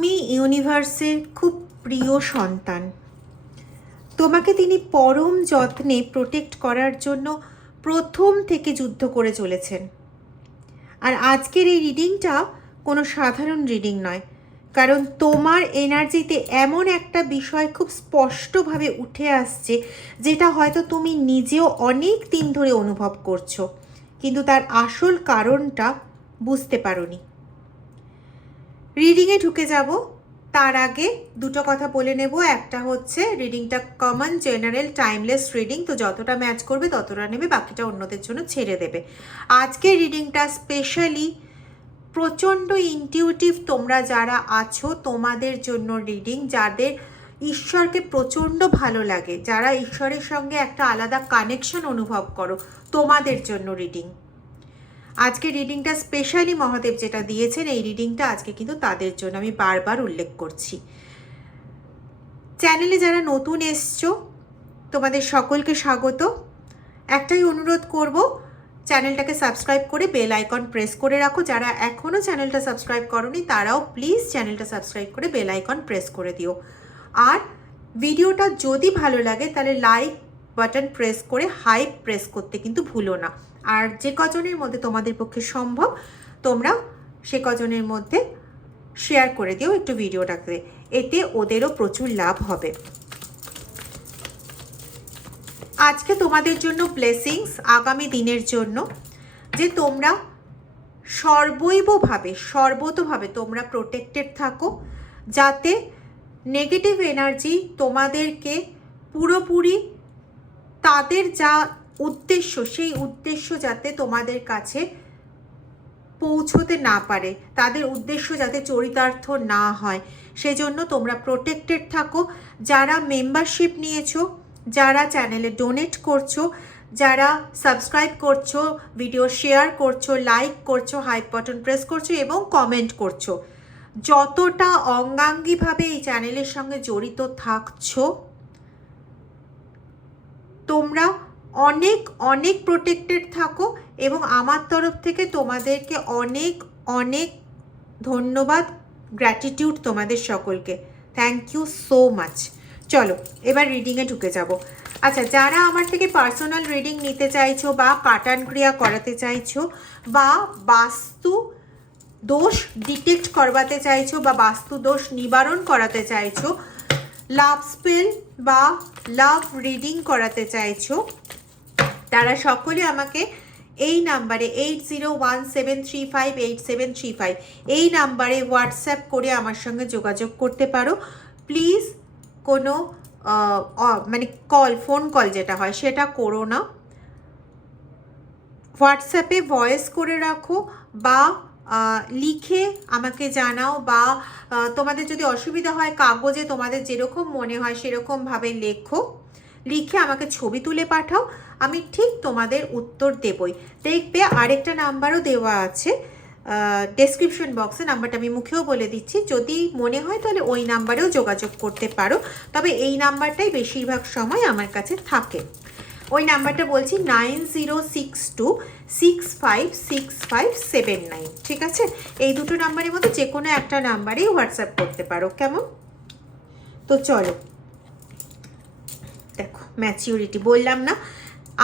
তুমি ইউনিভার্সের খুব প্রিয় সন্তান। তোমাকে তিনি পরম যত্নে প্রোটেক্ট করার জন্য প্রথম থেকে যুদ্ধ করে চলেছেন। আর আজকের এই রিডিংটা কোনো সাধারণ রিডিং নয়, কারণ তোমার এনার্জিতে এমন একটা বিষয় খুব স্পষ্টভাবে উঠে আসছে, যেটা হয়তো তুমি নিজেও অনেক দিন ধরে অনুভব করছো, কিন্তু তার আসল কারণটা বুঝতে পারোনি। রিডিংয়ে ঢুকে যাব তার আগে দুটো কথা বলে নেব। একটা হচ্ছে রিডিংটা কমন জেনারেল টাইমলেস রিডিং, তো যতটা ম্যাচ করবে ততটা নেবে, বাকিটা অন্যদের জন্য ছেড়ে দেবে। আজকের রিডিংটা স্পেশালি প্রচণ্ড ইনটিউটিভ তোমরা যারা আছো তোমাদের জন্য রিডিং, যাদের ঈশ্বরকে প্রচণ্ড ভালো লাগে, যারা ঈশ্বরের সঙ্গে একটা আলাদা কানেকশন অনুভব করো, তোমাদের জন্য রিডিং। আজকে রিডিংটা স্পেশালি মহাদেব যেটা দিয়েছেন, এই রিডিংটা আজকে কিন্তু তাদের জন্য, আমি বারবার উল্লেখ করছি। চ্যানেলে যারা নতুন এসছো তোমাদের সকলকে স্বাগত। একটাই অনুরোধ করব, চ্যানেলটাকে সাবস্ক্রাইব করে বেল আইকন প্রেস করে রাখো। যারা এখনও চ্যানেলটা সাবস্ক্রাইব করোনি তারাও প্লিজ চ্যানেলটা সাবস্ক্রাইব করে বেল আইকন প্রেস করে দিও। আর ভিডিওটা যদি ভালো লাগে তাহলে লাইক বাটন প্রেস করে হাইপ প্রেস করতে কিন্তু ভুলো না। আর যে কজনের মধ্যে তোমাদের পক্ষে সম্ভব তোমরা সে কজনের মধ্যে শেয়ার করে দিও একটু ভিডিওটাকে, এতে ওদেরও প্রচুর লাভ হবে। আজকে তোমাদের জন্য ব্লেসিংস আগামী দিনের জন্য, যে তোমরা সর্বতোভাবে তোমরা প্রোটেক্টেড থাকো, যাতে নেগেটিভ এনার্জি তোমাদেরকে পুরোপুরি তাদের যা উদ্দেশ্য সেই উদ্দেশ্য যাতে তোমাদের কাছে পৌঁছতে না পারে, তাদের উদ্দেশ্য যাতে চরিতার্থ না হয়, সেজন্য তোমরা প্রোটেক্টেড থাকো। যারা মেম্বারশিপ নিয়েছো, যারা চ্যানেলে ডোনেট করছো, যারা সাবস্ক্রাইব করছো, ভিডিও শেয়ার করছো, লাইক করছো, হাইপ বাটন প্রেস করছো এবং কমেন্ট করছো, যতটা অঙ্গাঙ্গিভাবে এই চ্যানেলের সঙ্গে জড়িত থাকছো, তোমরা অনেক অনেক প্রোটেক্টেড থাকো। এবং আমার তরফ থেকে তোমাদেরকে অনেক অনেক ধন্যবাদ, গ্র্যাটিটিউড তোমাদের সকলকে। Thank you so much. চলো এবার রিডিংয়ে ঢুকে যাব। আচ্ছা, যারা আমার থেকে পার্সোনাল রিডিং নিতে চাইছো বা কাটান ক্রিয়া করাতে চাইছো বা বাস্তু দোষ ডিটেক্ট করবাতে চাইছো বা বাস্তু দোষ নিবারণ করাতে চাইছো, লাভ স্পেল বা লাভ রিডিং করাতে চাইছো, তারা সকলে আমাকে এই নাম্বারে 8017358735 এই নাম্বারে হোয়াটসঅ্যাপ করে আমার সঙ্গে যোগাযোগ করতে পারো। প্লিজ কোনো মানে ফোন কল যেটা হয় সেটা করো না, হোয়াটসঅ্যাপে ভয়েস করে রাখো বা লিখে আমাকে জানাও, বা তোমাদের যদি অসুবিধা হয় কাগজে তোমাদের যেরকম মনে হয় সেরকমভাবে লিখে আমাকে ছবি তুলে পাঠাও, আমি ঠিক তোমাদের উত্তর দেবই। দেখবে আরেকটা নাম্বারও দেওয়া আছে ডেসক্রিপশন বক্সে, নাম্বারটা আমি মুখেও বলে দিচ্ছি, যদি মনে হয় তাহলে ওই নাম্বারেও যোগাযোগ করতে পারো। তবে এই নাম্বারটাই বেশিরভাগ সময় আমার কাছে থাকে। ওই নাম্বারটা বলছি 9062656579, ঠিক আছে? এই দুটো নাম্বারের মধ্যে যে কোনো একটা নাম্বারেই হোয়াটসঅ্যাপ করতে পারো, কেমন? তো চলো, দেখো ম্যাচিউরিটি বললাম না,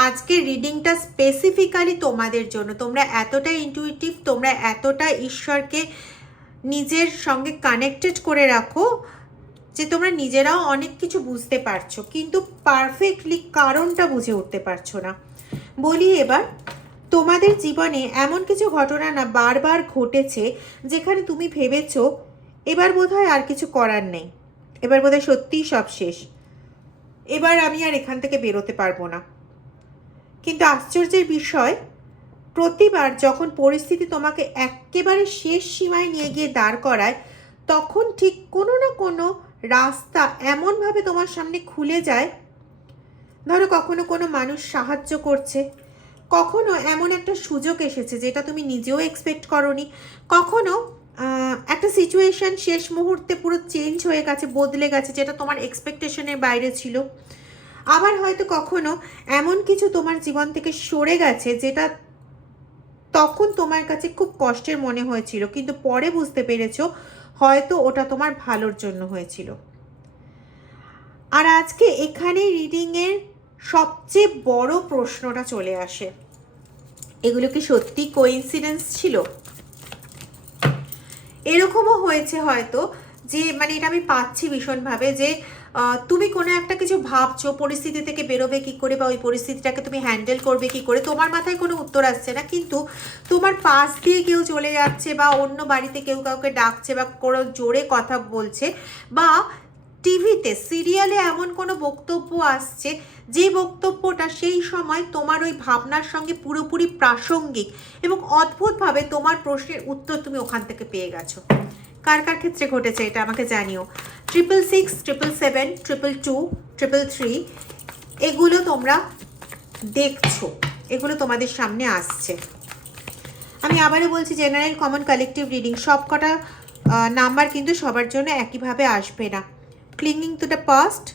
আজকের রিডিংটা স্পেসিফিক্যালি তোমাদের জন্য। তোমরা এতটা ইনটিউটিভ, তোমরা এতটা ঈশ্বরকে নিজের সঙ্গে কানেক্টেড করে রাখো যে তোমরা নিজেরাও অনেক কিছু বুঝতে পারছো, কিন্তু পারফেক্টলি কারণটা বুঝে উঠতে পারছো না। বলি এবার, তোমাদের জীবনে এমন কিছু ঘটনা না বারবার ঘটেছে যেখানে তুমি ভেবেছো এবার বোধহয় আর কিছু করার নেই, এবার বোধহয় সত্যিই সব শেষ, এবার আমি আর এখান থেকে বেরোতে পারবো না। কিন্তু আশ্চর্যের বিষয়, প্রতিবার যখন পরিস্থিতি তোমাকে একেবারে শেষ সীমায় নিয়ে গিয়ে দাঁড় করায়, তখন ঠিক কোনো না কোনো রাস্তা এমনভাবে তোমার সামনে খুলে যায়। ধরো কখনো কোনো মানুষ সাহায্য করছে, কখনো এমন একটা সুযোগ এসেছে যেটা তুমি নিজেও এক্সপেক্ট করোনি, কখনো একটা সিচুয়েশন শেষ মুহূর্তে পুরো চেঞ্জ হয়ে গেছে, বদলে গেছে, যেটা তোমার এক্সপেকটেশনের বাইরে ছিল। আবার হয়তো কখনো এমন কিছু তোমার জীবন থেকে সরে গেছে যেটা তখন তোমার কাছে খুব কষ্টের মনে হয়েছিল, কিন্তু পরে বুঝতে পেরেছো হয়তো ওটা তোমার ভালোর জন্য হয়েছিল। আর আজকে এখানে রিডিংয়ের সবচেয়ে বড় প্রশ্নটা চলে আসে, এগুলো কি সত্যি কোইন্সিডেন্স ছিল? এরকমও হয়েছে হয়তো যে মানে এটা আমি পাচ্ছি ভীষণভাবে যে তুমি কোনো একটা কিছু ভাবছো, পরিস্থিতি থেকে বেরোবে কি করে বা ওই পরিস্থিতিটাকে তুমি হ্যান্ডেল করবে কি করে, তোমার মাথায় কোনো উত্তর আসছে না, কিন্তু তোমার পাশ দিয়ে কেউ চলে যাচ্ছে বা অন্য বাড়িতে কেউ কাউকে ডাকছে বা কোনো জোরে কথা বলছে বা টিভিতে সিরিয়ালে এমন কোনো বক্তব্য আসছে যে বক্তব্যটা সেই সময় তোমার ওই ভাবনার সঙ্গে পুরোপুরি প্রাসঙ্গিক এবং অদ্ভুতভাবে তোমার প্রশ্নের উত্তর তুমি ওখান থেকে পেয়ে গেছো। কার কার ক্ষেত্রে ঘটেছে এটা আমাকে জানিও। 666, 777, 222, 333 এগুলো তোমরা দেখছো, এগুলো তোমাদের সামনে আসছে। আমি আবারও বলছি, জেনারেল, কমন, কালেকটিভ রিডিং সব কটা নাম্বার কিন্তু সবার জন্য একইভাবে আসবে না। ক্লিঙ্গিং টু দ্য পাস্ট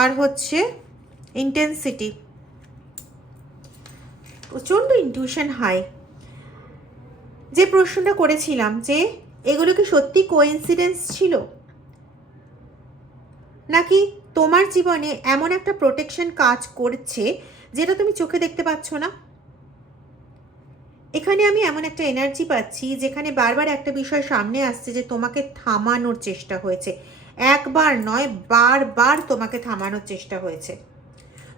আর হচ্ছে ইন্টেন্সিটি, প্রচণ্ড ইনটিউশন হাই। যে প্রশ্নটা করেছিলাম যে এগুলো কি সত্যি কোইন্সিডেন্স ছিল, নাকি তোমার জীবনে এমন একটা প্রোটেকশন কাজ করছে যেটা তুমি চোখে দেখতে পাচ্ছ না। এখানে আমি এমন একটা এনার্জি পাচ্ছি যেখানে বারবার একটা বিষয় সামনে আসছে যে তোমাকে থামানোর চেষ্টা হয়েছে, একবার নয় বারবার তোমাকে থামানোর চেষ্টা হয়েছে।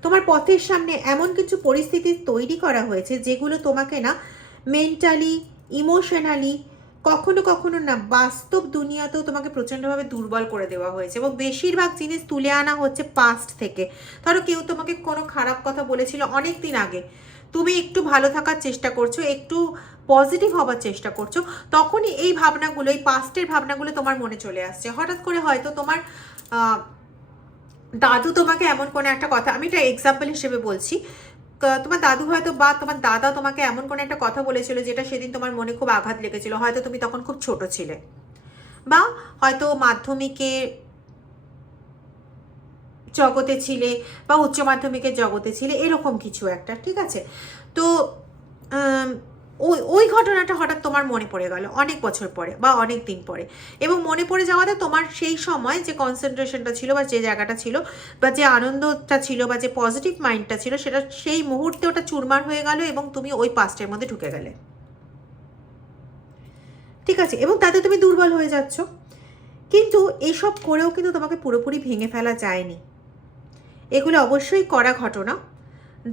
তোমার পথের সামনে এমন কিছু পরিস্থিতি তৈরি করা হয়েছে যেগুলো তোমাকে না মেন্টালি, ইমোশনালি, কখনো কখনো না বাস্তব দুনিয়াতেও তোমাকে প্রচণ্ডভাবে দুর্বল করে দেওয়া হয়েছে এবং বেশিরভাগ জিনিস তুলে আনা হচ্ছে পাস্ট থেকে। ধরো কেউ তোমাকে কোনো খারাপ কথা বলেছিল অনেক দিন আগে, তুমি একটু ভালো থাকার চেষ্টা করছো, একটু পজিটিভ হবার চেষ্টা করছো, তখনই এই ভাবনাগুলো, এই পাস্টের ভাবনাগুলো তোমার মনে চলে আসছে। হঠাৎ করে হয়তো তোমার দাদু তোমাকে এমন কোনো একটা কথা, আমি এটা এক্সাম্পল হিসেবে বলছি, তোমার দাদু হয়তো বা তোমার দাদা তোমাকে এমন কোনো একটা কথা বলেছিল যেটা সেদিন তোমার মনে খুব আঘাত লেগেছিল, হয়তো তুমি তখন খুব ছোট ছিলে, বা হয়তো মাধ্যমিকে জগতে ছিলে বা উচ্চ মাধ্যমিকের জগতে ছিলে, এরকম কিছু একটা, ঠিক আছে? তো ওই ওই ঘটনাটা হঠাৎ তোমার মনে পড়ে গেল অনেক বছর পরে বা অনেক দিন পরে, এবং মনে পড়ে যাওয়াতে তোমার সেই সময় যে কনসেন্ট্রেশনটা ছিল বা যে জায়গাটা ছিল বা যে আনন্দটা ছিল বা যে পজিটিভ মাইন্ডটা ছিল সেটা সেই মুহূর্তে ওটা চুরমার হয়ে গেল এবং তুমি ওই পাস্টের মধ্যে ঢুকে গেলে, ঠিক আছে? এবং তাতে তুমি দুর্বল হয়ে যাচ্ছ। কিন্তু এসব করেও কিন্তু তোমাকে পুরোপুরি ভেঙে ফেলা যায়নি। এগুলো অবশ্যই করা ঘটনা,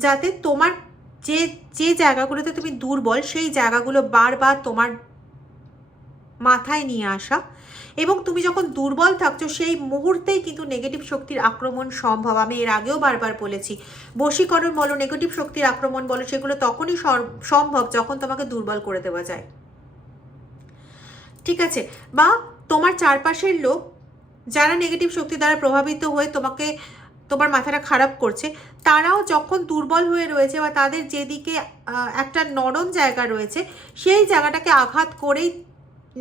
যাতে তোমার যে যে জায়গাগুলোতে তুমি দুর্বল সেই জায়গাগুলো বারবার তোমার মাথায় নিয়ে আসা, এবং তুমি যখন দুর্বল থাকছো সেই মুহূর্তেই কিন্তু নেগেটিভ শক্তির আক্রমণ সম্ভব। আমি এর আগেও বারবার বলেছি, বশীকরণ বলো, নেগেটিভ শক্তির আক্রমণ বলো, সেগুলো তখনই সম্ভব যখন তোমাকে দুর্বল করে দেওয়া যায়, ঠিক আছে? বা তোমার চারপাশের লোক যারা নেগেটিভ শক্তি দ্বারা প্রভাবিত হয়ে তোমাকে, তোমার মাথাটা খারাপ করছে, তারাও যখন দুর্বল হয়ে রয়েছে বা তাদের যেদিকে একটা নরম জায়গা রয়েছে সেই জায়গাটাকে আঘাত করেই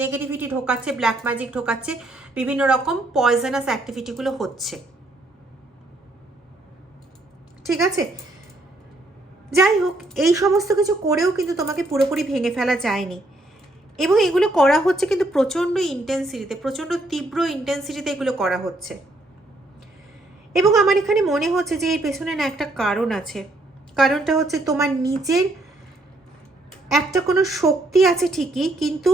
নেগেটিভিটি ঢোকাচ্ছে, ব্ল্যাক ম্যাজিক ঢোকাচ্ছে, বিভিন্ন রকম পয়জনাস অ্যাক্টিভিটিগুলো হচ্ছে, ঠিক আছে? যাই হোক, এই সমস্ত কিছু করেও কিন্তু তোমাকে পুরোপুরি ভেঙে ফেলা যায়নি, এবং এগুলো করা হচ্ছে কিন্তু প্রচণ্ড ইন্টেন্সিটিতে, প্রচণ্ড তীব্র ইন্টেন্সিটিতে এগুলো করা হচ্ছে। এবং আমার এখানে মনে হচ্ছে যে এর পেছনে না একটা কারণ আছে। কারণটা হচ্ছে তোমার নিজের একটা কোনো শক্তি আছে ঠিকই, কিন্তু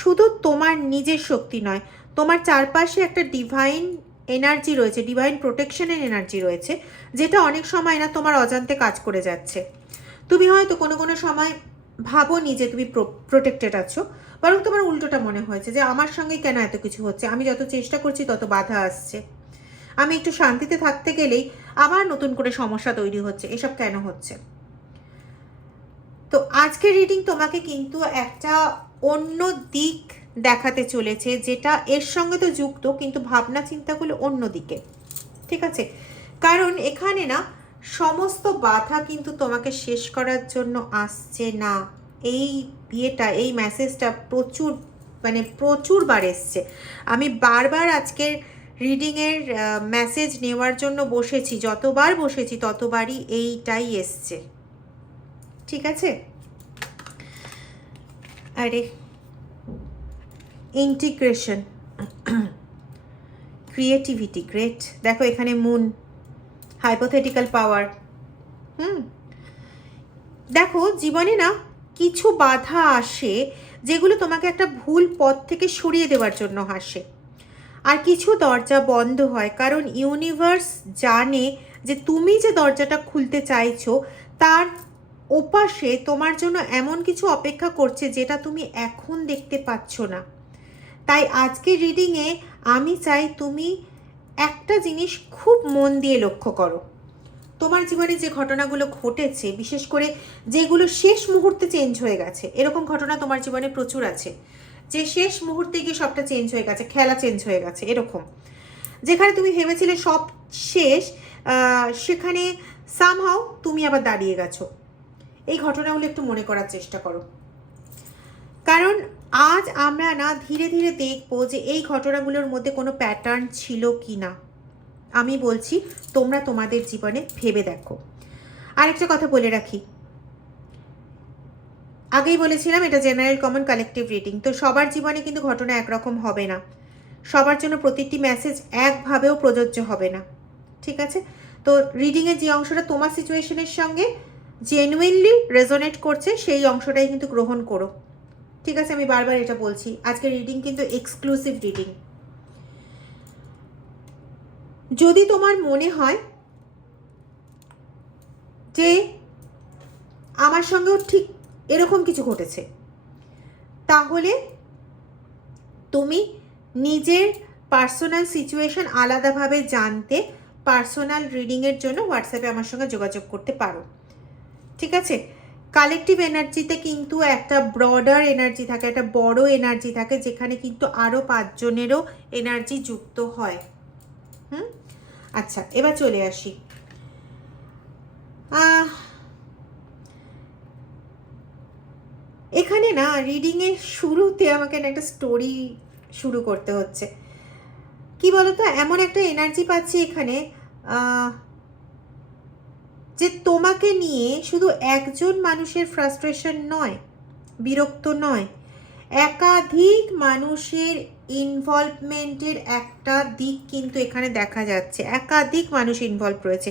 শুধু তোমার নিজের শক্তি নয়, তোমার চারপাশে একটা ডিভাইন এনার্জি রয়েছে, ডিভাইন প্রোটেকশনের এনার্জি রয়েছে, যেটা অনেক সময় না তোমার অজান্তে কাজ করে যাচ্ছে। তুমি হয়তো কোনো কোনো সময় ভাবোনি যে তুমি প্রোটেক্টেড আছো, বরং তোমার উল্টোটা মনে হয়েছে যে আমার সঙ্গে কেন এত কিছু হচ্ছে, আমি যত চেষ্টা করছি তত বাধা আসছে, আমি একটু শান্তিতে থাকতে গেলেই আবার নতুন করে সমস্যা তৈরি হচ্ছে, এসব কেন হচ্ছে? তো আজকের রিডিং তোমাকে কিন্তু একটা অন্য দিক দেখাতে চলেছে, যেটা এর সঙ্গে তো যুক্ত কিন্তু ভাবনা চিন্তাগুলো অন্য দিকে, ঠিক আছে? কারণ এখানে না সমস্ত বাধা কিন্তু তোমাকে শেষ করার জন্য আসছে না। এই বিয়েটা, এই মেসেজটা প্রচুরবার এসছে। আমি বারবার আজকের রিডিংয়ের মেসেজ নেওয়ার জন্য বসেছি, যতবার বসেছি ততবারই এইটাই এসছে, ঠিক আছে? আরে ইন্টিগ্রেশন, ক্রিয়েটিভিটি, গ্রেট। দেখো এখানে মুন, হাইপোথেটিক্যাল পাওয়ার। দেখো জীবনে না কিছু বাধা আসে যেগুলো তোমাকে একটা ভুল পথ থেকে সরিয়ে দেওয়ার জন্য আসে, আর কিছু দরজা বন্ধ হয় কারণ ইউনিভার্স জানে যে তুমি যে দরজাটা খুলতে চাইছো তার ওপাশে তোমার জন্য এমন কিছু অপেক্ষা করছে যেটা তুমি এখন দেখতে পাচ্ছ না। তাই আজকের রিডিংয়ে আমি চাই তুমি একটা জিনিস খুব মন দিয়ে লক্ষ্য করো। তোমার জীবনে যে ঘটনাগুলো ঘটেছে, বিশেষ করে যেগুলো শেষ মুহূর্তে চেঞ্জ হয়ে গেছে, এরকম ঘটনা তোমার জীবনে প্রচুর আছে যে শেষ মুহূর্তে গিয়ে সবটা চেঞ্জ হয়ে গেছে, খেলা চেঞ্জ হয়ে গেছে। এরকম যেখানে তুমি ভেবেছিলে সব শেষ, সেখানে সামহাও তুমি আবার দাঁড়িয়ে গেছো। এই ঘটনাগুলো একটু মনে করার চেষ্টা করো, কারণ আজ আমরা না ধীরে ধীরে দেখবো যে এই ঘটনাগুলোর মধ্যে কোনো প্যাটার্ন ছিল কি না। আমি বলছি তোমরা তোমাদের জীবনে ভেবে দেখো। আরেকটা কথা বলে রাখি, আগেই বলেছিলাম এটা জেনারেল কমন কালেকটিভ রিডিং, তো সবার জীবনে কিন্তু ঘটনা একরকম হবে না, সবার জন্য প্রতিটি মেসেজ একভাবেও প্রযোজ্য হবে না, ঠিক আছে? তো রিডিংয়ের যে অংশটা তোমার সিচুয়েশনের সঙ্গে জেনুইনলি রেজোনেট করছে সেই অংশটাই কিন্তু গ্রহণ করো, ঠিক আছে? আমি বারবার এটা বলছি, আজকের রিডিং কিন্তু এক্সক্লুসিভ রিডিং। যদি তোমার মনে হয় যে আমার সঙ্গেও ঠিক এরকম কিছু ঘটেছে, তাহলে তুমি নিজের পার্সোনাল সিচুয়েশন আলাদাভাবে জানতে পার্সোনাল রিডিংয়ের জন্য হোয়াটসঅ্যাপে আমার সঙ্গে যোগাযোগ করতে পারো, ঠিক আছে? কালেকটিভ এনার্জিতে কিন্তু একটা ব্রডার এনার্জি থাকে, একটা বড় এনার্জি থাকে, যেখানে কিন্তু আরও 5 জনেরও এনার্জি যুক্ত হয়। আচ্ছা, এবার চলে আসি। এখানে না রিডিংয়ের শুরুতে আমাকে না একটা স্টোরি শুরু করতে হচ্ছে। কি বলতো, এমন একটা এনার্জি পাচ্ছি এখানে যে তোমাকে নিয়ে শুধু একজন মানুষের ফ্রাস্ট্রেশন নয়, বিরক্ত নয়, একাধিক মানুষের ইনভলভমেন্টের একটা দিক কিন্তু এখানে দেখা যাচ্ছে। একাধিক মানুষ ইনভলভ রয়েছে,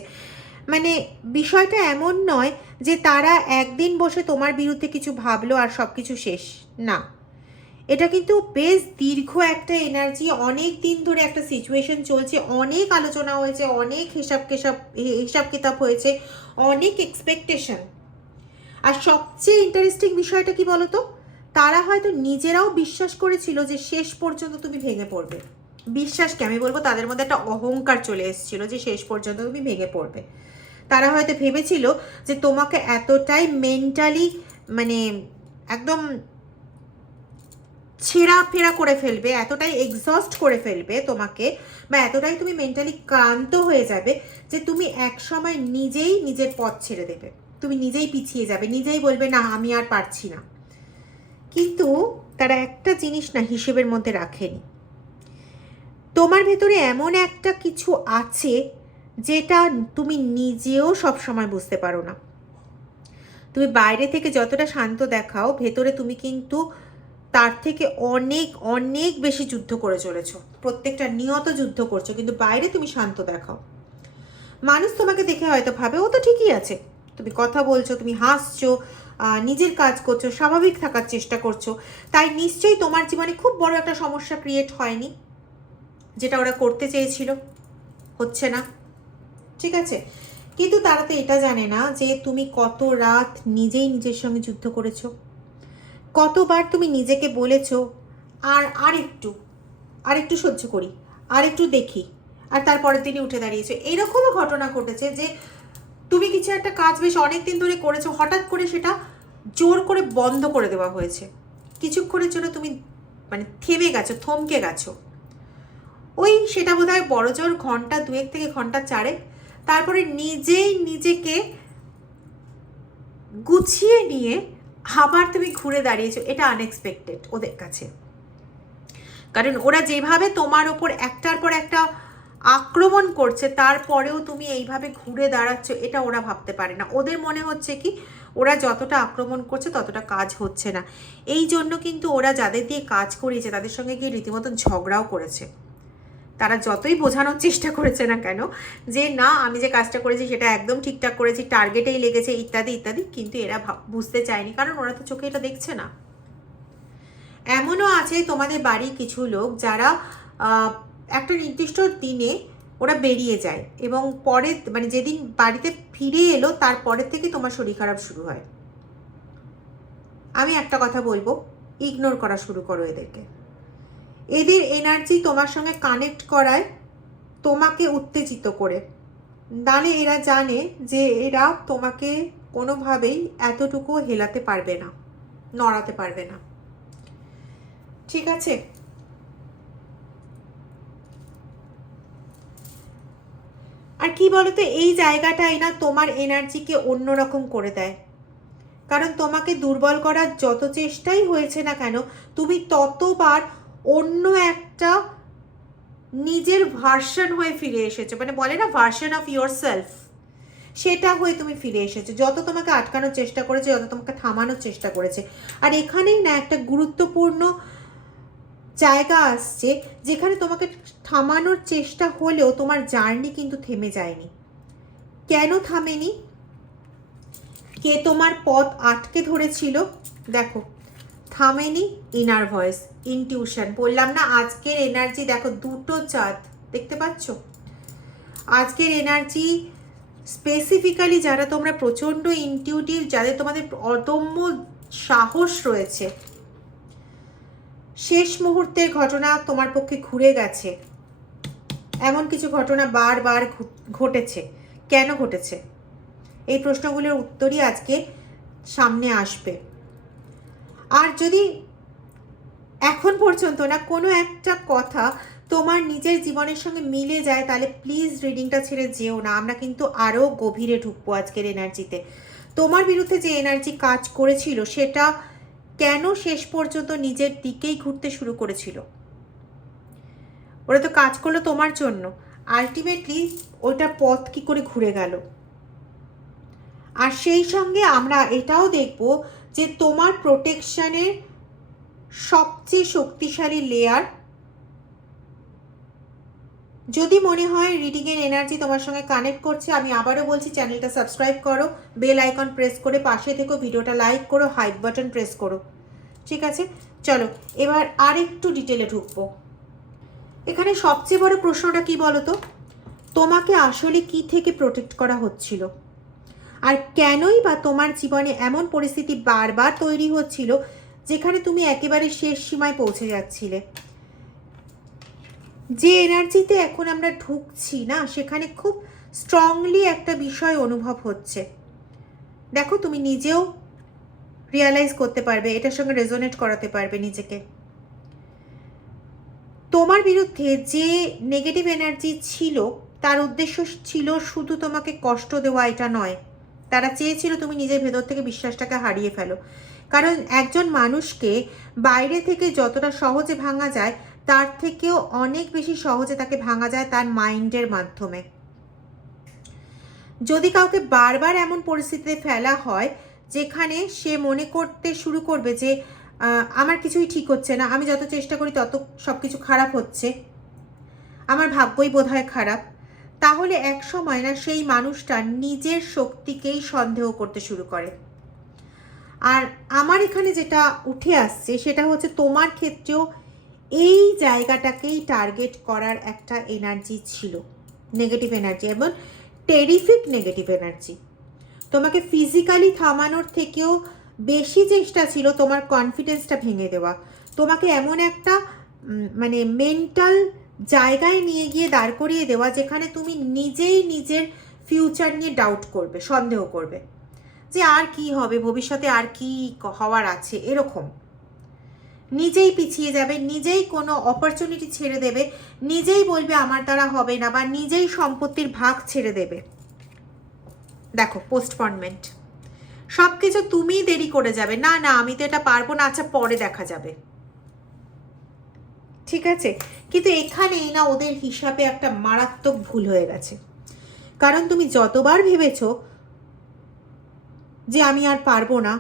মানে বিষয়টা এমন নয় যে তারা একদিন বসে তোমার বিরুদ্ধে কিছু ভাবলো আর সব কিছু শেষ, না। এটা কিন্তু বেশ দীর্ঘ একটা এনার্জি, অনেক দিন ধরে একটা সিচুয়েশন চলছে, অনেক আলোচনা হয়েছে, অনেক হিসাব কিতাব হয়েছে, অনেক এক্সপেকটেশন। আর সবচেয়ে ইন্টারেস্টিং বিষয়টা কি বলতো, তারা হয়তো নিজেরাও বিশ্বাস করেছিল যে শেষ পর্যন্ত তুমি ভেঙে পড়বে। বিশ্বাসকে আমি বলবো তাদের মধ্যে একটা অহংকার চলে এসেছিল যে শেষ পর্যন্ত তুমি ভেঙে পড়বে। তারা হয়তো ভেবেছিল যে তোমাকে এতটাই মেন্টালি মানে একদম ছেঁড়াফেরা করে ফেলবে, এতটাই এক্সস্ট করে ফেলবে তোমাকে, বা এতটাই তুমি মেন্টালি ক্লান্ত হয়ে যাবে যে তুমি এক সময় নিজেই নিজের পথ ছেড়ে দেবে, তুমি নিজেই পিছিয়ে যাবে, নিজেই বলবে না আমি আর পারছি না। কিন্তু তারা একটা জিনিস না হিসেবের মধ্যে রাখেনি, তোমার ভেতরে এমন একটা কিছু আছে যেটা তুমি নিজেও সব সময় বুঝতে পারো না। তুমি বাইরে থেকে যতটা শান্ত দেখাও, ভেতরে তুমি কিন্তু তার থেকে অনেক অনেক বেশি যুদ্ধ করে চলেছো, প্রত্যেকটা নিয়ত যুদ্ধ করছো, কিন্তু বাইরে তুমি শান্ত দেখাও। মানুষ তোমাকে দেখে হয়তো ভাবে ও তো ঠিকই আছে, তুমি কথা বলছো, তুমি হাসছো, নিজের কাজ করছো, স্বাভাবিক থাকার চেষ্টা করছো, তাই নিশ্চয়ই তোমার জীবনে খুব বড় একটা সমস্যা ক্রিয়েট হয়নি, যেটা ওরা করতে চেয়েছিল হচ্ছে না, ঠিক আছে? কিন্তু তারা তো এটা জানে না যে তুমি কত রাত নিজেই নিজের সঙ্গে যুদ্ধ করেছো, কতবার তুমি নিজেকে বলেছো আরেকটু সহ্য করি, আরেকটু দেখি, আর তারপরের দিনই উঠে দাঁড়িয়েছো। এইরকমও ঘটনা ঘটেছে যে তুমি কিছু একটা কাজ বেশ অনেক দিন ধরে করেছো, হঠাৎ করে সেটা জোর করে বন্ধ করে দেওয়া হয়েছে, কিছুক্ষণের জন্য তুমি মানে থেমে গেছো, থমকে গেছো। ওই সেটা বোধহয় বড় জোর ঘন্টা 2 থেকে ঘন্টা 4, তারপরে নিজেই নিজেকে গুছিয়ে নিয়ে আবার তুমি ঘুরে দাঁড়িয়েছো। এটা আনএক্সপেক্টেড ওদের কাছে, কারণ ওরা যেভাবে তোমার ওপর একটার পর একটা আক্রমণ করছে, তারপরেও তুমি এইভাবে ঘুরে দাঁড়াচ্ছ, এটা ওরা ভাবতে পারে না। ওদের মনে হচ্ছে কি ওরা যতটা আক্রমণ করছে ততটা কাজ হচ্ছে না। এই জন্য কিন্তু ওরা যাদের দিয়ে কাজ করিয়েছে তাদের সঙ্গে গিয়ে রীতিমতন ঝগড়াও করেছে। তারা যতই বোঝানোর চেষ্টা করেছে না কেন যে না আমি যে কাজটা করেছি সেটা একদম ঠিকঠাক করেছি, টার্গেটেই লেগেছে ইত্যাদি ইত্যাদি, কিন্তু এরা বুঝতে চায়নি, কারণ ওরা তো চোখে এটা দেখছে না। এমনও আছে তোমাদের বাড়ির কিছু লোক যারা একটা নির্দিষ্ট দিনে ওরা বেরিয়ে যায় এবং পরে মানে যেদিন বাড়িতে ফিরে এলো তারপরের থেকে তোমার শরীর খারাপ শুরু হয়। আমি একটা কথা বলবো, ইগনোর করা শুরু করো এদেরকে। এদের এনার্জি তোমার সঙ্গে কানেক্ট করায় তোমাকে উত্তেজিত করে, নালে এরা জানে যে এরা তোমাকে কোনোভাবেই এতটুকু হেলাতে পারবে না, নড়াতে পারবে না। ঠিক আছে? আর কি বলতো, এই জায়গাটাই না তোমার এনার্জিকে অন্যরকম করে দেয়। কারণ তোমাকে দুর্বল করার যত চেষ্টাই হয়েছে না কেন, তুমি ততবার অন্য একটা নিজের ভার্সন হয়ে ফিরে এসেছো, মানে বলে না ভার্সন অফ ইয়োর সেলফ, সেটা হয়ে তুমি ফিরে এসেছো। যত তোমাকে আটকানোর চেষ্টা করেছে, যত তোমাকে থামানোর চেষ্টা করেছে। আর এখানেই না একটা গুরুত্বপূর্ণ জায়গা আসছে যেখানে তোমাকে থামানোর চেষ্টা হলেও তোমার জার্নি কিন্তু থেমে যায়নি। কেন থামেনি? কে তোমার পথ আটকে ধরেছিল? দেখো, থামেনি ইনার ভয়েস, ইনটিউশন। বললাম না আজকের এনার্জি দেখো, দুটো চাঁদ দেখতে পাচ্ছ। আজকের এনার্জি স্পেসিফিক্যালি যারা তোমরা প্রচণ্ড ইনটিউটিভ, যাদের তোমাদের অদম্য সাহস রয়েছে, শেষ মুহূর্তের ঘটনা তোমার পক্ষে ঘুরে গেছে। এমন কিছু ঘটনা বারবার ঘটেছে। কেন ঘটেছে? এই প্রশ্নগুলোর উত্তরই আজকে সামনে আসবে। আর যদি এখন পর্যন্ত না কোনো একটা কথা তোমার নিজের জীবনের সঙ্গে মিলে যায়, তাহলে প্লিজ রিডিংটা ছেড়ে যেও না। আমরা কিন্তু আরও গভীরে ঢুকবো আজকের এনার্জিতে। তোমার বিরুদ্ধে যে এনার্জি কাজ করেছিল সেটা কেন শেষ পর্যন্ত নিজের দিকেই ঘুরতে শুরু করেছিল? ওরা তো কাজ করলো তোমার জন্য, আলটিমেটলি ওইটা পথ কি করে ঘুরে গেল। আর সেই সঙ্গে আমরা এটাও দেখব যে তোমার প্রোটেকশনের সবচেয়ে শক্তিশালী লেয়ার। যদি মনে হয় রিডিংয়ের এনার্জি তোমার সঙ্গে কানেক্ট করছে, আমি আবারও বলছি চ্যানেলটা সাবস্ক্রাইব করো, বেল আইকন প্রেস করে পাশে থেকো, ভিডিওটা লাইক করো, হাইপ বাটন প্রেস করো। ঠিক আছে, চলো এবার আরেকটু ডিটেলে ঢুকবো। এখানে সবচেয়ে বড় প্রশ্নটা কি বলো তো, তোমাকে আসলে কি থেকে প্রোটেক্ট করা হচ্ছিল? আর কেনই বা তোমার জীবনে এমন পরিস্থিতি বারবার তৈরি হচ্ছিল যেখানে তুমি একেবারে শেষ সীমায় পৌঁছে যাচ্ছিলে? যে এনার্জিতে এখন আমরা ঢুকছি না, সেখানে খুব স্ট্রংলি একটা বিষয় অনুভব হচ্ছে। দেখো, তুমি নিজেও রিয়ালাইজ করতে পারবে, এটার সঙ্গে রেজোনেট করাতে পারবে নিজেকে। তোমার বিরুদ্ধে যে নেগেটিভ এনার্জি ছিল তার উদ্দেশ্য ছিল শুধু তোমাকে কষ্ট দেওয়া, এটা নয়। তারা চেয়েছিল তুমি নিজের ভেতর থেকে বিশ্বাসটাকে হারিয়ে ফেলো। কারণ একজন মানুষকে বাইরে থেকে যতটা সহজে ভাঙা যায়, তার থেকেও অনেক বেশি সহজে তাকে ভাঙা যায় তার মাইন্ডের মাধ্যমে। যদি কাউকে বারবার এমন পরিস্থিতিতে ফেলা হয় যেখানে সে মনে করতে শুরু করবে যে আমার কিছুই ঠিক হচ্ছে না, আমি যত চেষ্টা করি তত সব কিছু খারাপ হচ্ছে, আমার ভাগ্যই বোধহয় খারাপ, তাহলে এক সময় না সেই মানুষটা নিজের শক্তিকেই সন্দেহ করতে শুরু করে। আর আমার এখানে যেটা উঠে আসছে সেটা হচ্ছে তোমার ক্ষেত্রেও এই জায়গাটাকেই টার্গেট করার একটা এনার্জি ছিল, নেগেটিভ এনার্জি, এবং টেরিফিক নেগেটিভ এনার্জি। তোমাকে ফিজিক্যালি থামানোর থেকেও বেশি চেষ্টা ছিল তোমার কনফিডেন্সটা ভেঙে দেওয়া, তোমাকে এমন একটা মানে মেন্টাল জায়গায় নিয়ে গিয়ে দাঁড় করিয়ে দেওয়া যেখানে তুমি নিজেই নিজের ফিউচার নিয়ে ডাউট করবে, সন্দেহ করবে যে আর কি হবে, ভবিষ্যতে আর কি হওয়ার আছে, এরকম নিজেই পিছিয়ে যাবে, নিজেই কোনো অপরচুনিটি ছেড়ে দেবে, নিজেই বলবে আমার দ্বারা হবে না, বা নিজেই সম্পত্তির ভাগ ছেড়ে দেবে। দেখো, পোস্টপনমেন্ট, সব কিছু তুমিই দেরি করে যাবে, না না আমি তো এটা পারবো না, আচ্ছা পরে দেখা যাবে। ঠিক আছে, কিন্তু এখানেই না ওদের হিসাবে একটা মারাত্মক ভুল হয়ে গেছে। কারণ তুমি যতবার ভেবেছো যে আমি আর পারবো না,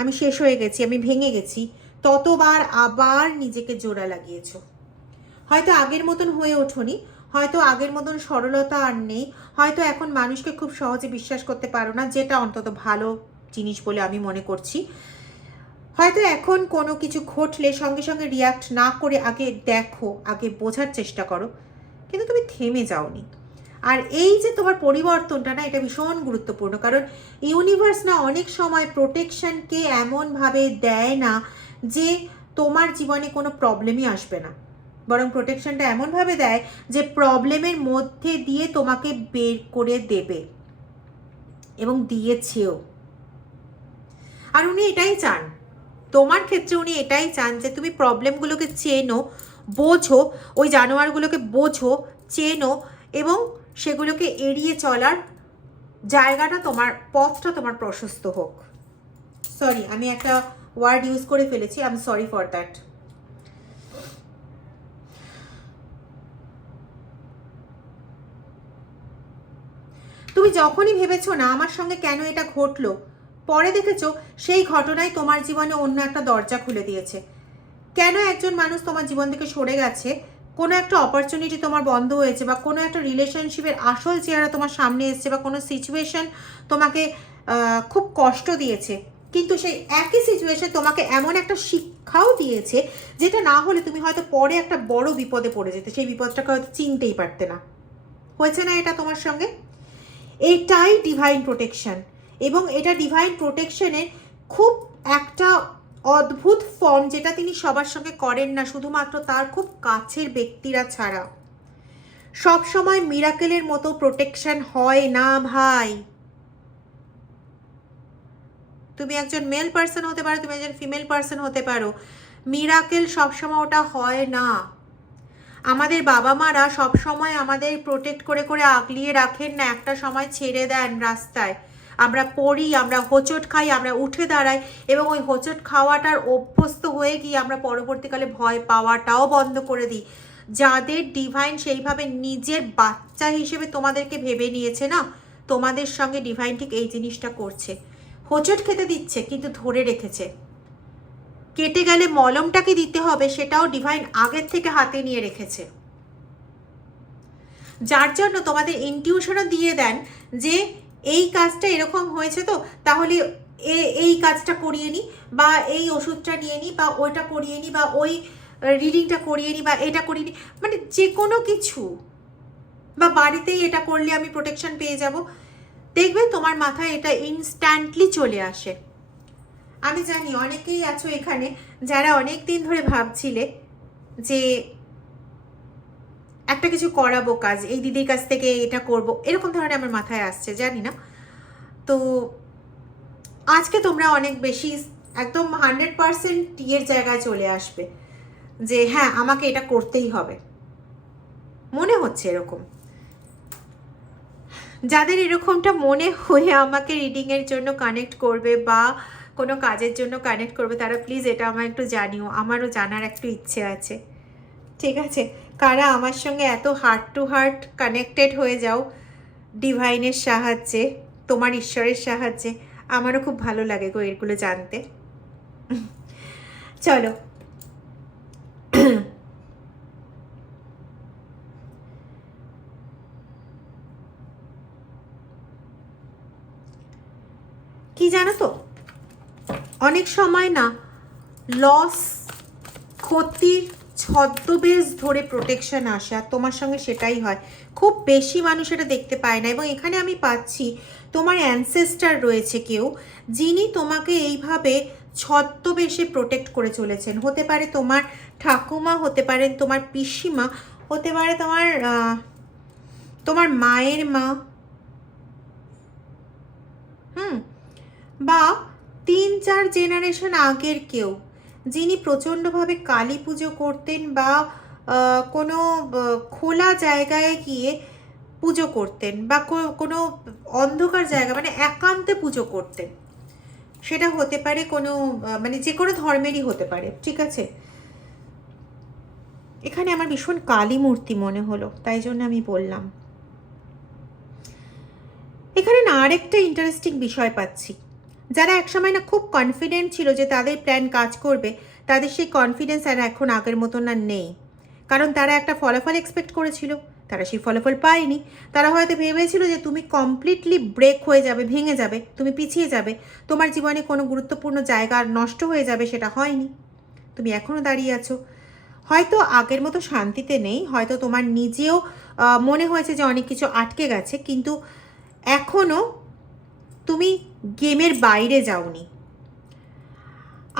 আমি শেষ হয়ে গেছি, আমি ভেঙে গেছি, ততবার আবার নিজেকে জোড়া লাগিয়েছো। হয়তো আগের মতন হয়ে ওঠোনি, হয়তো আগের মতন সরলতা আর নেই, হয়তো এখন মানুষকে খুব সহজে বিশ্বাস করতে পারো না, যেটা অন্তত ভালো জিনিস বলে আমি মনে করছি। হয়তো এখন কোনো কিছু ঘটলে সঙ্গে সঙ্গে রিয়াক্ট না করে আগে দেখো, আগে বোঝার চেষ্টা করো, কিন্তু তুমি থেমে যাওনি। আর এই যে তোমার পরিবর্তনটা না, এটা ভীষণ গুরুত্বপূর্ণ, কারণ ইউনিভার্স না অনেক সময় প্রোটেকশনকে এমনভাবে দেয় না যে তোমার জীবনে কোনো প্রবলেমই আসবে না, বরং প্রোটেকশনটা এমনভাবে দেয় যে প্রবলেমের মধ্যে দিয়ে তোমাকে বের করে দেবে, এবং দিয়েছেও। আর উনি এটাই চান, তোমার ক্ষেত্রে উনি এটাই চান যে তুমি প্রবলেমগুলোকে চেনো, বোঝো, ওই জানোয়ারগুলোকে বোঝো, চেনো, এবং সেগুলোকে এড়িয়ে চলার জায়গাটা তোমার, পথটা তোমার প্রশস্ত হোক। সরি, আমি একটা ওয়ার্ড ইউজ করে ফেলেছি, I am sorry for that. তুমি যখনই ভেবেছো না আমার সঙ্গে কেন এটা ঘটলো, পরে দেখেছো সেই ঘটনাই তোমার জীবনে অন্য একটা দরজা খুলে দিয়েছে। কেন একজন মানুষ তোমার জীবন থেকে সরে গেছে, কোনো একটা অপরচুনিটি তোমার বন্ধ হয়েছে, বা কোনো একটা রিলেশনশিপের আসল চেহারা তোমার সামনে এসছে, বা কোনো সিচুয়েশন তোমাকে খুব কষ্ট দিয়েছে, কিন্তু সেই একই সিচুয়েশন তোমাকে এমন একটা শিক্ষাও দিয়েছে যেটা না হলে তুমি হয়তো পরে একটা বড় বিপদে পড়ে যেতে, সেই বিপদটাকে হয়তো চিনতেই পারতে না। হয়েছে না এটা তোমার সঙ্গে? এটাই ডিভাইন প্রোটেকশন, এবং এটা ডিভাইন প্রোটেকশনের খুব একটা অদ্ভুত ফর্ম, যেটা তিনি সবার সঙ্গে করেন না, শুধুমাত্র তার খুব কাছের ব্যক্তিরা ছাড়া। সব সময় মিরাকেলের মতো প্রোটেকশন হয় না ভাই। তুমি একজন মেল পার্সন হতে পারো, তুমি একজন ফিমেল পার্সন হতে পারো, মিরাকেল সবসময় ওটা হয় না। আমাদের বাবা মারা সবসময় আমাদের প্রোটেক্ট করে করে আগলিয়ে রাখেন না, একটা সময় ছেড়ে দেন রাস্তায়, আমরা পড়ি, আমরা হোঁচট খাই, আমরা উঠে দাঁড়াই, এবং ওই হোঁচট খাওয়াটার অভ্যস্ত হয়ে গিয়ে আমরা পরবর্তীকালে ভয় পাওয়াটাও বন্ধ করে দিই। যাদের ডিভাইন সেইভাবে নিজের বাচ্চা হিসেবে তোমাদেরকে ভেবে নিয়েছে না, তোমাদের সঙ্গে ডিভাইন ঠিক এই জিনিসটা করছে, হোঁচট খেতে দিচ্ছে কিন্তু ধরে রেখেছে। কেটে গেলে মলমটাকে দিতে হবে সেটাও ডিভাইন আগের থেকে হাতে নিয়ে রেখেছে, যার জন্য তোমাদের ইনটিউশনও দিয়ে দেন যে এই কাজটা এরকম হয়েছে, তো তাহলে এই কাজটা করিয়ে নি, বা এই ওষুধটা নিয়ে নি, বা ওইটা করিয়ে নি, বা ওই রিডিংটা করিয়ে নি, বা এটা করিয়ে নি, মানে যে কোনো কিছু, বা বাড়িতেই এটা করলে আমি প্রোটেকশন পেয়ে যাব। দেখবে তোমার মাথায় এটা ইনস্ট্যান্টলি চলে আসে। আমি জানি অনেকেই আছো এখানে যারা অনেক দিন ধরে ভাবছিলে যে একটা কিছু করাবো কাজ, এই দিদির কাছ থেকে এটা করব, এরকম ধরনের আমার মাথায় আসছে, জানি না। তো আজকে তোমরা অনেক বেশি একদম 100% এর জায়গায় চলে আসবে যে হ্যাঁ আমাকে এটা করতেই হবে, মনে হচ্ছে এরকম। যাদের এরকমটা মনে হয়ে আমাকে রিডিংয়ের জন্য কানেক্ট করবে বা কোনো কাজের জন্য কানেক্ট করবে, তারা প্লিজ এটা আমার একটু জানিও, আমারও জানার একটু ইচ্ছে আছে, ঠিক আছে? কারা আমার সঙ্গে এত হার্ট টু হার্ট কানেক্টেড হয়ে যাও ডিভাইনের সাহায্যে, তোমার ঈশ্বরের সাহায্যে, আমারও খুব ভালো লাগে গো এগুলো জানতে। চলো কি জানো তো, অনেক সময় না লস, ক্ষতির ছদ্মবেশ ধরে প্রোটেকশন আসে, আর তোমার সঙ্গে সেটাই হয়। খুব বেশি মানুষ এটা দেখতে পায় না, এবং এখানে আমি পাচ্ছি তোমার অ্যানসেস্টার রয়েছে কেউ, যিনি তোমাকে এইভাবে ছদ্মবেশে প্রোটেক্ট করে চলেছেন। হতে পারে তোমার ঠাকুমা, হতে পারেন তোমার পিসিমা, হতে পারে তোমার মায়ের মা, বা 3-4 জেনারেশন আগের কেউ, যিনি প্রচণ্ডভাবে কালী পুজো করতেন, বা কোনো খোলা জায়গায় গিয়ে পুজো করতেন, বা কোনো অন্ধকার জায়গা মানে একান্তে পুজো করতেন। সেটা হতে পারে কোনো মানে যে কোনো ধর্মেরই হতে পারে, ঠিক আছে? এখানে আমার ভীষণ কালী মূর্তি মনে হলো, তাই জন্য আমি বললাম। এখানে না আরেকটা ইন্টারেস্টিং বিষয় পাচ্ছি, যারা একসময় না খুব কনফিডেন্ট ছিল যে তাদের প্ল্যান কাজ করবে, তাদের সেই কনফিডেন্স আর এখন আগের মতন আর নেই। কারণ তারা একটা ফলাফল এক্সপেক্ট করেছিল, তারা সেই ফলাফল পায়নি। তারা হয়তো ভেবেছিল যে তুমি কমপ্লিটলি ব্রেক হয়ে যাবে, ভেঙে যাবে, তুমি পিছিয়ে যাবে, তোমার জীবনে কোনো গুরুত্বপূর্ণ জায়গা নষ্ট হয়ে যাবে, সেটা হয়নি। তুমি এখনও দাঁড়িয়ে আছো, হয়তো আগের মতো শান্তিতে নেই, হয়তো তোমার নিজেও মনে হয়েছে যে অনেক কিছু আটকে গেছে, কিন্তু এখনও তুমি গেমের বাইরে যাওনি।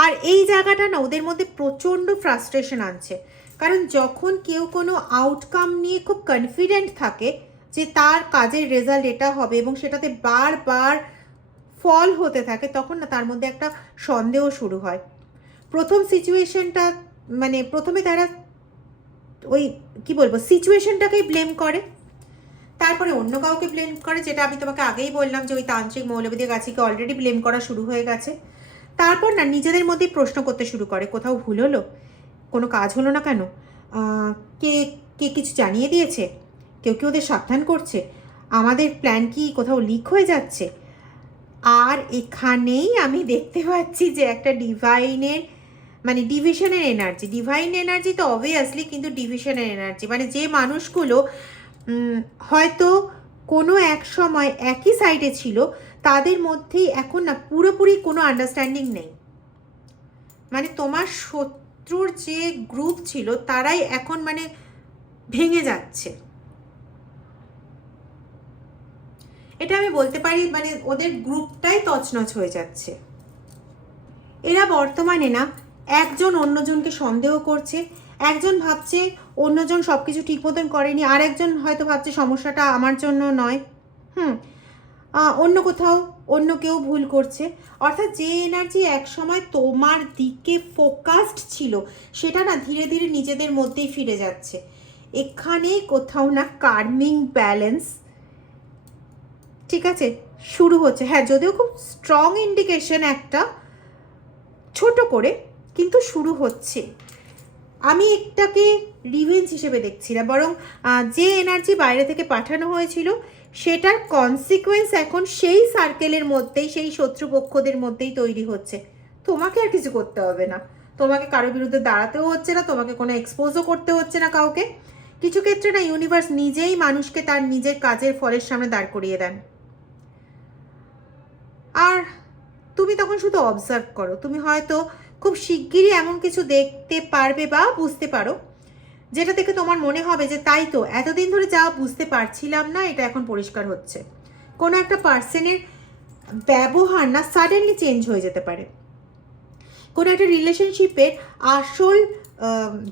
আর এই জায়গাটা না ওদের মধ্যে প্রচণ্ড ফ্রাস্ট্রেশন আনছে। কারণ যখন কেউ কোনো আউটকাম নিয়ে খুব কনফিডেন্ট থাকে যে তার কাজের রেজাল্ট এটা হবে এবং সেটাতে বারবার ফল হতে থাকে, তখন না তার মধ্যে একটা সন্দেহ শুরু হয়। প্রথম সিচুয়েশনটা মানে প্রথমে তারা ওই কি বলবো সিচুয়েশনটাকেই ব্লেম করে, তারপরে অন্য কাউকে ব্লেম করে, যেটা আমি তোমাকে আগেই বললাম যে ওই তান্ত্রিক মৌলবীদের গাছিকে অলরেডি ব্লেম করা শুরু হয়ে গেছে। তারপর না নিজেদের মধ্যেই প্রশ্ন করতে শুরু করে, কোথাও ভুল হলো, কোনো কাজ হলো না কেন, কে কে কিছু জানিয়ে দিয়েছে, কেউ কেউ ওদের সাবধান করছে, আমাদের প্ল্যান কি কোথাও লিক হয়ে যাচ্ছে। আর এখানেই আমি দেখতে পাচ্ছি যে একটা ডিভাইনের মানে ডিভিশনের এনার্জি, ডিভাইন এনার্জি তো অবভিয়াসলি, কিন্তু ডিভিশনের এনার্জি মানে যে মানুষগুলো হয়তো কোনো এক সময় একই সাইডে ছিল, তাদের মধ্যেই এখন না পুরোপুরি কোনো আন্ডারস্ট্যান্ডিং নেই। মানে তোমার শত্রুর যে গ্রুপ ছিল তারাই এখন মানে ভেঙে যাচ্ছে, এটা আমি বলতে পারি। মানে ওদের গ্রুপটাই তছনছ হয়ে যাচ্ছে। এরা বর্তমানে না একজন অন্যজনকে সন্দেহ করছে, একজন ভাবছে অন্যজন সব কিছু ঠিক মতন করেনি, আর একজন হয়তো ভাবছে সমস্যাটা আমার জন্য নয়, অন্য কোথাও অন্য কেউ ভুল করছে। অর্থাৎ যে এনার্জি একসময় তোমার দিকে ফোকাসড ছিল সেটা না ধীরে ধীরে নিজেদের মধ্যেই ফিরে যাচ্ছে। এখানে কোথাও না কার্মিং ব্যালেন্স, ঠিক আছে, শুরু হচ্ছে। হ্যাঁ, যদিও খুব স্ট্রং ইন্ডিকেশন একটা, ছোট করে কিন্তু শুরু হচ্ছে। আমি এটাকে রিভেঞ্জ হিসেবে দেখছি না, বরং যে এনার্জি বাইরে থেকে পাঠানো হয়েছিল সেটার কনসিকুয়েন্স এখন সেই সার্কেলের মধ্যেই, সেই শত্রুপক্ষদের মধ্যেই তৈরি হচ্ছে। তোমাকে আর কিছু করতে হবে না, তোমাকে কারোর বিরুদ্ধে দাঁড়াতেও হচ্ছে না, তোমাকে কোনো এক্সপোজও করতে হচ্ছে না কাউকে। কিছু ক্ষেত্রে না ইউনিভার্স নিজেই মানুষকে তার নিজের কাজের ফলের সামনে দাঁড় করিয়ে দেন, আর তুমি তখন শুধু অবজার্ভ করো। তুমি হয়তো খুব শিগগিরই এমন কিছু দেখতে পারবে বা বুঝতে পারো যেটা থেকে তোমার মনে হবে যে তাই তো, এতদিন ধরে যা বুঝতে পারছিলাম না এটা এখন পরিষ্কার হচ্ছে। কোনো একটা পার্সনের ব্যবহার না সাডেনলি চেঞ্জ হয়ে যেতে পারে, কোনো একটা রিলেশনশিপের আসল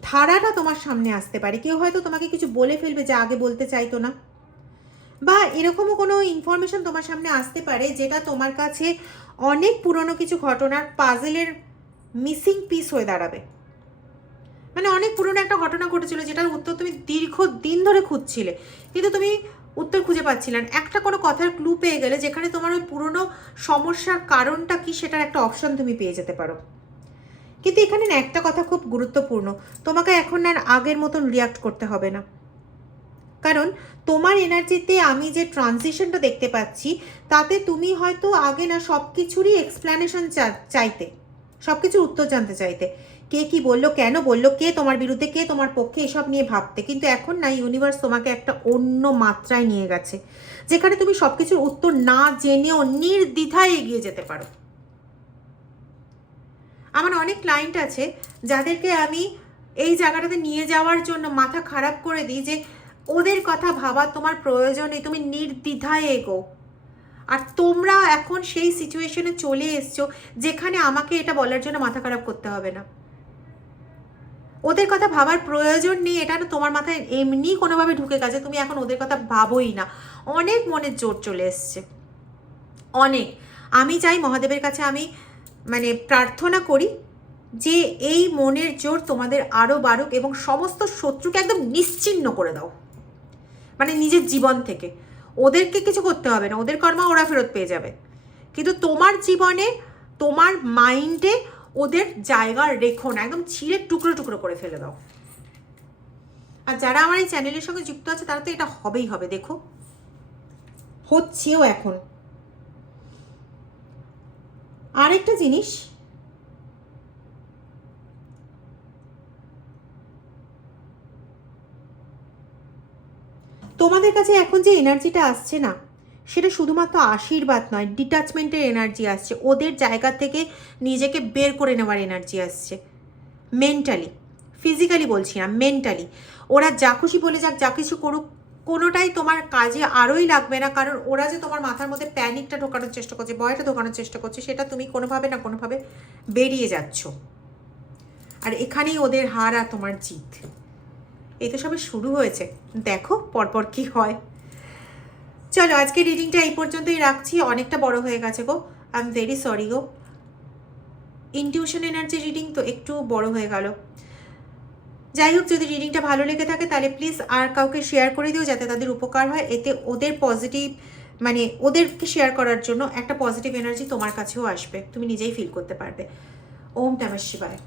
ধারাটা তোমার সামনে আসতে পারে। কেউ হয়তো তোমাকে কিছু বলে ফেলবে যা আগে বলতে চাইতো না, বা এরকমও কোনো ইনফরমেশন তোমার সামনে আসতে পারে যেটা তোমার কাছে অনেক পুরনো কিছু ঘটনার পাজেলের মিসিং পিস হয়ে দাঁড়াবে। মানে অনেক পুরনো একটা ঘটনা ঘটেছিল যেটার উত্তর তুমি দীর্ঘদিন ধরে খুঁজছিলে, কিন্তু তুমি উত্তর খুঁজে পাচ্ছিলে না। একটা কোনো কথার ক্লু পেয়ে গেলে যেখানে তোমার ওই পুরনো সমস্যার কারণটা কি সেটার একটা অপশন তুমি পেয়ে যেতে পারো। কিন্তু এখানে না একটা কথা খুব গুরুত্বপূর্ণ, তোমাকে এখন আর আগের মতন রিয়াক্ট করতে হবে না। কারণ তোমার এনার্জিতে আমি যে ট্রানজিশনটা দেখতে পাচ্ছি তাতে তুমি হয়তো আগে না সব কিছুরই এক্সপ্লেনেশন চাইতে, সব কিছুর উত্তর জানতে চাইতে, কে কি বললো, কেন বললো, কে তোমার বিরুদ্ধে, কে তোমার পক্ষে, এসব নিয়ে ভাবতে। কিন্তু এখন না ইউনিভার্স তোমাকে একটা অন্য মাত্রায় নিয়ে গেছে যেখানে তুমি সব কিছুর উত্তর না জেনেও নির্দ্বিধায় এগিয়ে যেতে পারো। আমার অনেক ক্লায়েন্ট আছে যাদেরকে আমি এই জায়গাটাতে নিয়ে যাওয়ার জন্য মাথা খারাপ করে দিই যে ওদের কথা ভাবা তোমার প্রয়োজন নেই, তুমি নির্দ্বিধায় এগো। আর তোমরা এখন সেই সিচুয়েশনে চলে এসছো যেখানে আমাকে এটা বলার জন্য মাথা খারাপ করতে হবে না। ওদের কথা ভাবার প্রয়োজন নেই, এটা না তোমার মাথায় এমনি কোনোভাবে ঢুকে গেছে, তুমি এখন ওদের কথা ভাবোই না। অনেক মনের জোর চলে এসছে, অনেক। আমি চাই মহাদেবের কাছে, আমি মানে প্রার্থনা করি যে এই মনের জোর তোমাদের আরও বাড়ুক এবং সমস্ত শত্রুকে একদম নিশ্চিহ্ন করে দাও, মানে নিজের জীবন থেকে। ওদেরকে কিছু করতে হবে না, ওদের কর্মা ওরা ফেরত পেয়ে যাবে, কিন্তু তোমার জীবনে, তোমার মাইন্ডে ওদের জায়গা রেখো না, একদম ছিঁড়ে টুকরো টুকরো করে ফেলে দাও। আর যারা আমার এই চ্যানেলের সঙ্গে যুক্ত আছে তারা তো এটা হবেই হবে, দেখো হচ্ছেও এখন। আরেকটা জিনিস, তোমাদের কাছে এখন যে এনার্জিটা আসছে না, সেটা শুধুমাত্র আশীর্বাদ নয়, ডিটাচমেন্টের এনার্জি আসছে, ওদের জায়গা থেকে নিজেকে বের করে নেওয়ার এনার্জি আসছে। মেন্টালি, ফিজিক্যালি বলছি না, মেন্টালি। ওরা যা খুশি বলে যাক, যা কিছু করুক, কোনোটাই তোমার কাজে আরোই লাগবে না, কারণ ওরা যে তোমার মাথার মধ্যে প্যানিকটা ঢোকানোর চেষ্টা করছে, ভয়টা ঢোকানোর চেষ্টা করছে, সেটা তুমি কোনোভাবে না কোনোভাবে বেরিয়ে যাচ্ছ। আর এখানেই ওদের হার আর তোমার জিত। এই তো সবে শুরু হয়েছে, দেখো পরপর কি হয়। চলো আজকে রিডিংটা এই পর্যন্তই রাখছি, অনেকটা বড় হয়ে গেছে গো, আই এম ভেরি সরি গো। ইনটিউশন এনার্জি রিডিং তো একটু বড় হয়ে গেল। যাই হোক, যদি রিডিংটা ভালো লেগে থাকে তাহলে প্লিজ আর কাউকে শেয়ার করে দিও, যাতে তাদের উপকার হয়। এতে ওদের পজিটিভ, মানে ওদেরকে শেয়ার করার জন্য একটা পজিটিভ এনার্জি তোমার কাছেও আসবে, তুমি নিজেই ফিল করতে পারবে। ওম নমঃ শিবায়।